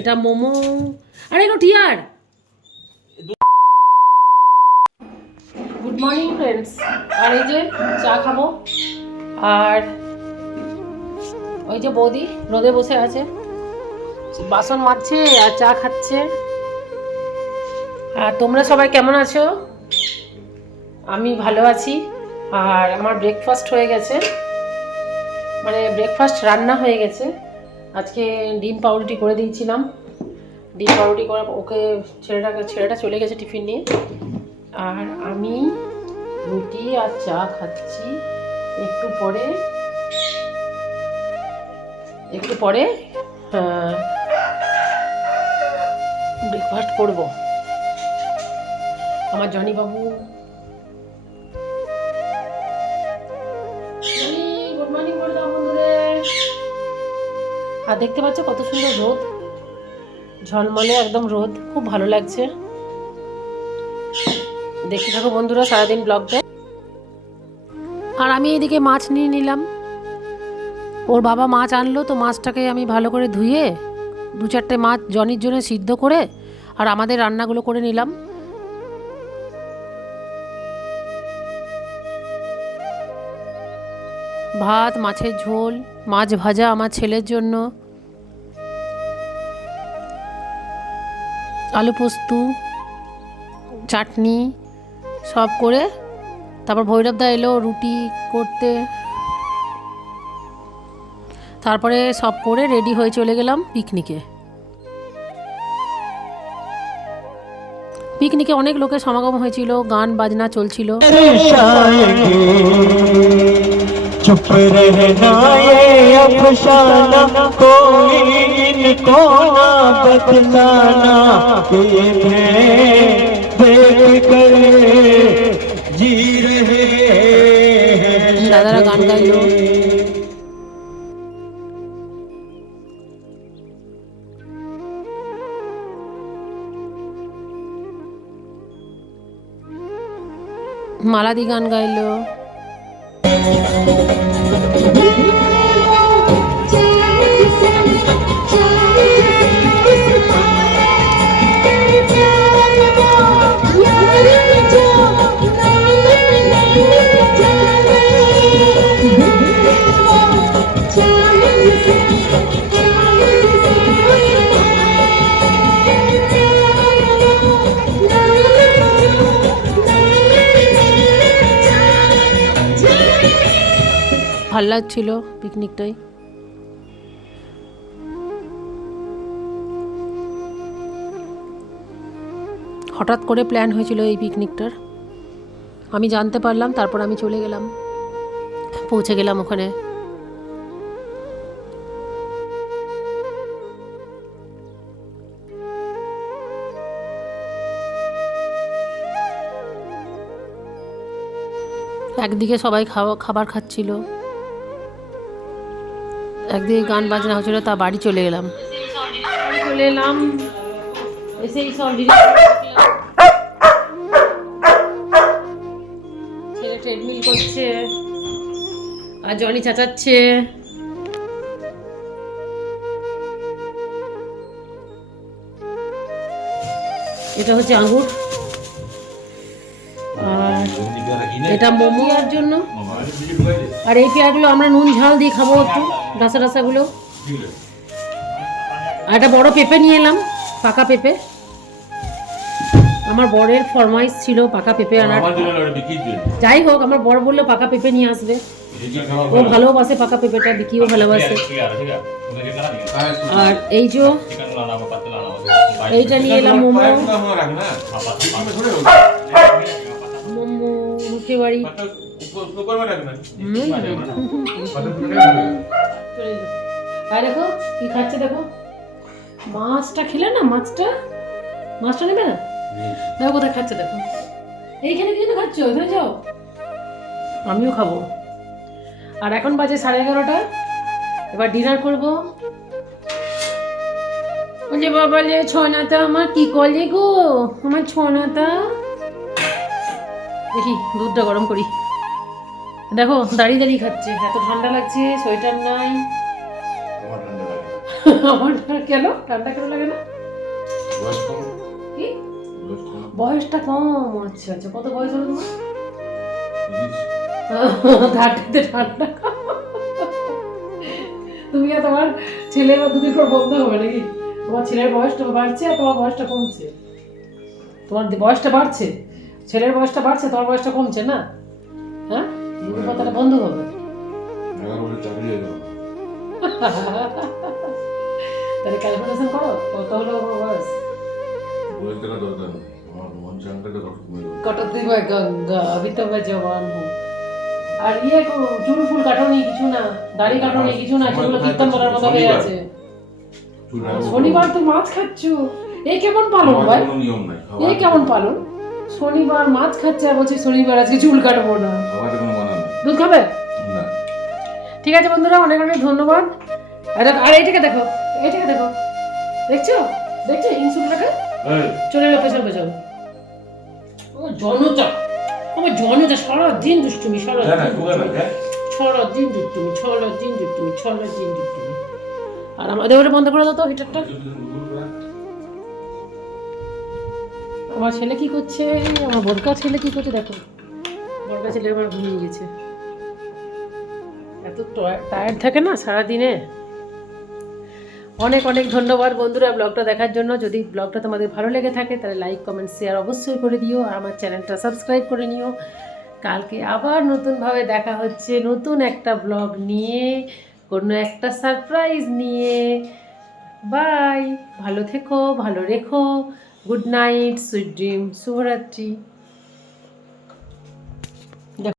এটা মোমো। আরে এগুলো টিয়ার। Good morning friends. আর এই যে চা খাবো, আর ওই যে বৌদি রোদে বসে আছে, বাসন মাজছে আর চা খাচ্ছে। আর তোমরা সবাই কেমন আছো? আমি ভালো আছি। আর আমার ব্রেকফাস্ট হয়ে গেছে, মানে ব্রেকফাস্ট রান্না হয়ে গেছে। আজকে ডিম পাউরুটি করে দিয়েছিলাম। ডিম পাউরুটি করে ওকে, ছেলেটা চলে গেছে টিফিন নিয়ে। আর আমি রুটি আর চা খাচ্ছি। একটু পরে ব্রেকফাস্ট করব। আমার জনি বাবু, গুড মর্নিং করে দাও বন্ধুদের। আর দেখতে পাচ্ছ কত সুন্দর রোদ, ঝলমলে একদম রোদ, খুব ভালো লাগছে। দেখতে থাকো বন্ধুরা সারাদিন ব্লগটা। আর আমি এদিকে মাছ নিয়ে নিলাম। ওর বাবা মাছ আনলো, তো মাছটাকে আমি ভালো করে ধুয়ে 2-4টে মাছ জনির জন্য সিদ্ধ করে আর আমাদের রান্নাগুলো করে নিলাম। ভাত, মাছের ঝোল, মাছ ভাজা আমার ছেলের জন্য, আলু পোস্ত, চাটনি সব করে। তারপর ভৈরবদা এলো রুটি করতে। তারপরে সব করে রেডি হয়ে চলে গেলাম পিকনিকে। পিকনিকে অনেক লোকের সমাগম হয়েছিল, গান বাজনা চলছিল। চুপ रहना ये अफसाना कोई इनको ना बतलाना कि ये देख कर जी रहे हैं। दादारा गान गाइलो। মালাদি গান গাইলো। ভাল লাগছিল পিকনিকটাই। হঠাৎ করে প্ল্যান হয়েছিল এই পিকনিকটার, আমি জানতে পারলাম, তারপর আমি চলে গেলাম, পৌঁছে গেলাম ওখানে। একদিকে সবাই খাবার খাচ্ছিল, একদিকে গান বাজনা হচ্ছিল, তা বাড়ি চলে এলাম। এসেই সব ছেলে ট্রেডমিল করছে আর জনি চাচাচ্ছে। এটা হচ্ছে আঙ্গুর, আর এটা মোমোর জন্য। আর এই পেয়ারগুলো আমরা নুন ঝাল দিয়ে খাবো, একটু ডাসাগুলো। আর একটা বড় পেঁপে নিয়ে এলাম, পাকা পেঁপে। আমার বরের ফরমাইশ ছিল পাকা পেঁপে আনার। যাই হোক, আমার বর বললো পাকা পেঁপে নিয়ে আসবে, ও ভালোবাসে পাকা পেঁপেটা, বিকিও ভালোবাসে। আর এই যে এইটা নিয়ে এলাম মোমো, মুখে বাড়ি। আর দেখো কি খাচ্ছে, দেখো মাছটা খেলে না, মাছটা নেবে না, দেখো কোথায় খাচ্ছে, দেখো এইখানে কি খাচ্ছ, ওখানে যাও, আমিও খাবো। আর এখন বাজে 11:30, এবার ডিনার করবো। যে বাবা রে, ছনাটা আমার কি করলে গো, আমার ছনাটা। দেখি দুধটা গরম করি। দেখো দাঁড়িয়ে দাঁড়িয়ে খাচ্ছে, এত ঠান্ডা লাগছে, সোয়েটার নাই। আমার কেন ঠান্ডা কেন লাগে না? কি বয়সটা কম? আচ্ছা আচ্ছা, কত বয়স হলো তোমার? ঠান্ডাতে ঠান্ডা। তুমি আর তোমার ছেলে বা দুদিন পর বন্ধ হবে নাকি? তোমার ছেলের বয়সটা বাড়ছে আর তোমার বয়সটা কমছে। তোমার বয়সটা বাড়ছে, ছেলের বয়সটা বাড়ছে, তোমার বয়সটা কমছে না? হ্যাঁ, দুটো কথাটা বন্ধ হবে। তাহলে ক্যালকুলেশন করো কত হলো বয়স। कटौती में गंगा अभी तो मैं जवान हूँ। আর ইয়ে চুল ফুল কাটোনি কিছু না, দাড়ি কাটোনি কিছু না, চুল কীর্তন করার মতো হয়ে আছে। শনিবার তো মাছ খাচ্ছো, এই কেমন পালন ভাই? এই কেমন পালন? শনিবার মাছ খাচ্ছে আর বলছে শনিবার আজকে চুল কাটবো না। দুধ খাবে? ঠিক আছে বন্ধুরা, অনেক অনেক ধন্যবাদ। আর এইটাকে দেখো, এইটাকে দেখো, দেখছো দেখছো ইনসুলটাকে চলে এলো পেছন পেছন। জনতা, আমার জনতা সারাদিন দুষ্টুমি, সারাদিন দুষ্টুমি, সারাদিন দুষ্টুমি। আর আমাদের ওটা বন্ধ করে দাও তো হিটারটা। আমার ছেলে কি করছে, আমার বড়কা ছেলে কি করছে দেখো। বড়কা ছেলে আমার ঘুমিয়ে গেছে, এত টায়ার্ড থাকে না সারাদিনে। অনেক অনেক ধন্যবাদ বন্ধুরা ব্লগটা দেখার জন্য। যদি ব্লগটা তোমাদের ভালো লেগে থাকে তাহলে লাইক কমেন্ট শেয়ার অবশ্যই করে দিও, আর আমার চ্যানেলটা সাবস্ক্রাইব করে নিও। কালকে আবার নতুনভাবে দেখা হচ্ছে, নতুন একটা ব্লগ নিয়ে, কোনো একটা সারপ্রাইজ নিয়ে। বাই, ভালো থেকো, ভালো রেখো, গুড নাইট, সুইট ড্রিম, শুভরাত্রি।